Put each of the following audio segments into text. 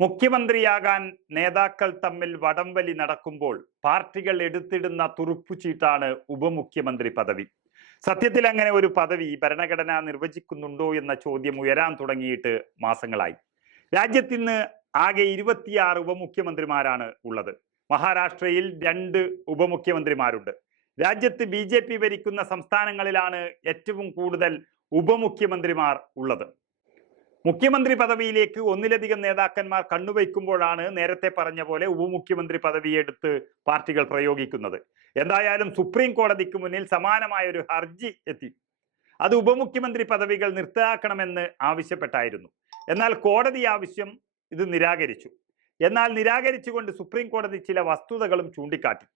മുഖ്യമന്ത്രിയാകാൻ നേതാക്കൾ തമ്മിൽ വടംവലി നടക്കുമ്പോൾ പാർട്ടികൾ എടുത്തിടുന്ന തുറുപ്പുചീട്ടാണ് ഉപമുഖ്യമന്ത്രി പദവി. സത്യത്തിൽ അങ്ങനെ ഒരു പദവി ഭരണഘടന നിർവചിക്കുന്നുണ്ടോ എന്ന ചോദ്യം ഉയരാൻ തുടങ്ങിയിട്ട് മാസങ്ങളായി. രാജ്യത്തിന് ആകെ ഇരുപത്തിയാറ് ഉപമുഖ്യമന്ത്രിമാരാണ് ഉള്ളത്. മഹാരാഷ്ട്രയിൽ രണ്ട് ഉപമുഖ്യമന്ത്രിമാരുണ്ട്. രാജ്യത്ത് ബി ഭരിക്കുന്ന സംസ്ഥാനങ്ങളിലാണ് ഏറ്റവും കൂടുതൽ ഉപമുഖ്യമന്ത്രിമാർ ഉള്ളത്. മുഖ്യമന്ത്രി പദവിയിലേക്ക് ഒന്നിലധികം നേതാക്കന്മാർ കണ്ണുവയ്ക്കുമ്പോഴാണ് നേരത്തെ പറഞ്ഞ പോലെ ഉപമുഖ്യമന്ത്രി പദവിയെടുത്ത് പാർട്ടികൾ പ്രയോഗിക്കുന്നത്. എന്തായാലും സുപ്രീം കോടതിക്ക് മുന്നിൽ സമാനമായ ഒരു ഹർജി എത്തി. അത് ഉപമുഖ്യമന്ത്രി പദവികൾ നിർത്താക്കണമെന്ന് ആവശ്യപ്പെട്ടായിരുന്നു. എന്നാൽ കോടതി ആവശ്യം ഇത് നിരാകരിച്ചു. എന്നാൽ നിരാകരിച്ചുകൊണ്ട് സുപ്രീം കോടതി ചില വസ്തുതകളും ചൂണ്ടിക്കാട്ടി.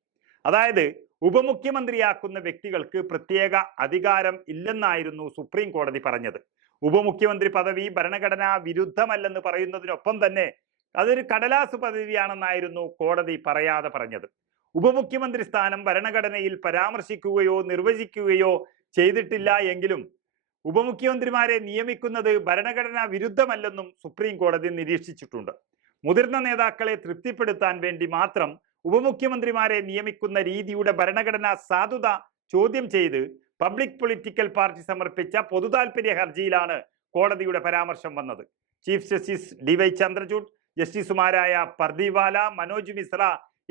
അതായത് ഉപമുഖ്യമന്ത്രിയാക്കുന്ന വ്യക്തികൾക്ക് പ്രത്യേക അധികാരം ഇല്ലെന്നായിരുന്നു സുപ്രീം കോടതി പറഞ്ഞത്. ഉപമുഖ്യമന്ത്രി പദവി ഭരണഘടനാ വിരുദ്ധമല്ലെന്ന് പറയുന്നതിനൊപ്പം തന്നെ അതൊരു കടലാസ് പദവിയാണെന്നായിരുന്നു കോടതി പറയാതെ പറഞ്ഞത്. ഉപമുഖ്യമന്ത്രി സ്ഥാനം ഭരണഘടനയിൽ പരാമർശിക്കുകയോ നിർവചിക്കുകയോ ചെയ്തിട്ടില്ല എങ്കിലും ഉപമുഖ്യമന്ത്രിമാരെ നിയമിക്കുന്നത് ഭരണഘടനാ വിരുദ്ധമല്ലെന്നും സുപ്രീം കോടതി നിരീക്ഷിച്ചിട്ടുണ്ട്. മുതിർന്ന നേതാക്കളെ തൃപ്തിപ്പെടുത്താൻ വേണ്ടി മാത്രം ഉപമുഖ്യമന്ത്രിമാരെ നിയമിക്കുന്ന രീതിയുടെ ഭരണഘടനാ സാധുത ചോദ്യം ചെയ്ത് പബ്ലിക് പൊളിറ്റിക്കൽ പാർട്ടി സമർപ്പിച്ച പൊതുതാൽപര്യ ഹർജിയിലാണ് കോടതിയുടെ പരാമർശം വന്നത്. Chief justice D Y Chandrachud ജസ്റ്റിസുമാരായ പർദിവാല മനോജ് മിശ്ര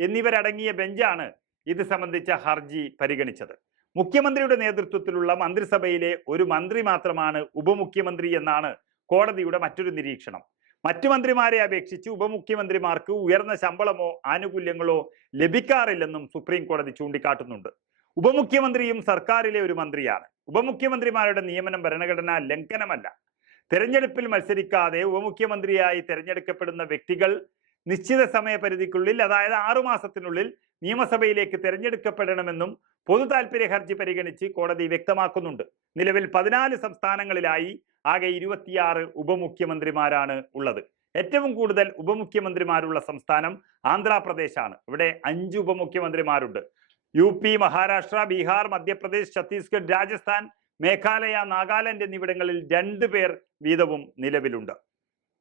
എന്നിവരടങ്ങിയ ബെഞ്ചാണ് ഇത് സംബന്ധിച്ച ഹർജി പരിഗണിച്ചത്. മുഖ്യമന്ത്രിയുടെ നേതൃത്വത്തിലുള്ള മന്ത്രിസഭയിലെ ഒരു മന്ത്രി മാത്രമാണ് ഉപമുഖ്യമന്ത്രി എന്നാണ് കോടതിയുടെ മറ്റൊരു നിരീക്ഷണം. മറ്റു മന്ത്രിമാരെ അപേക്ഷിച്ച് ഉപമുഖ്യമന്ത്രിമാർക്ക് ഉയർന്ന ശമ്പളമോ ആനുകൂല്യങ്ങളോ ലഭിക്കാറില്ലെന്നും സുപ്രീം കോടതി ചൂണ്ടിക്കാട്ടുന്നുണ്ട്. ഉപമുഖ്യമന്ത്രിയും സർക്കാരിലെ ഒരു മന്ത്രിയാണ്. ഉപമുഖ്യമന്ത്രിമാരുടെ നിയമനം ഭരണഘടനാ ലംഘനമല്ല. തെരഞ്ഞെടുപ്പിൽ മത്സരിക്കാതെ ഉപമുഖ്യമന്ത്രിയായി തെരഞ്ഞെടുക്കപ്പെടുന്ന വ്യക്തികൾ നിശ്ചിത സമയപരിധിക്കുള്ളിൽ അതായത് ആറുമാസത്തിനുള്ളിൽ നിയമസഭയിലേക്ക് തെരഞ്ഞെടുക്കപ്പെടണമെന്നും പൊതു താൽപര്യ ഹർജി പരിഗണിച്ച് കോടതി വ്യക്തമാക്കുന്നുണ്ട്. നിലവിൽ പതിനാല് സംസ്ഥാനങ്ങളിലായി ആകെ ഇരുപത്തിയാറ് ഉപമുഖ്യമന്ത്രിമാരാണ് ഉള്ളത്. ഏറ്റവും കൂടുതൽ ഉപമുഖ്യമന്ത്രിമാരുള്ള സംസ്ഥാനം ആന്ധ്രാപ്രദേശാണ്. ഇവിടെ അഞ്ച് ഉപമുഖ്യമന്ത്രിമാരുണ്ട്. യു പി മഹാരാഷ്ട്ര ബീഹാർ മധ്യപ്രദേശ് ഛത്തീസ്ഗഡ് രാജസ്ഥാൻ മേഘാലയ നാഗാലാൻഡ് എന്നിവിടങ്ങളിൽ രണ്ട് പേർ വീതവും നിലവിലുണ്ട്.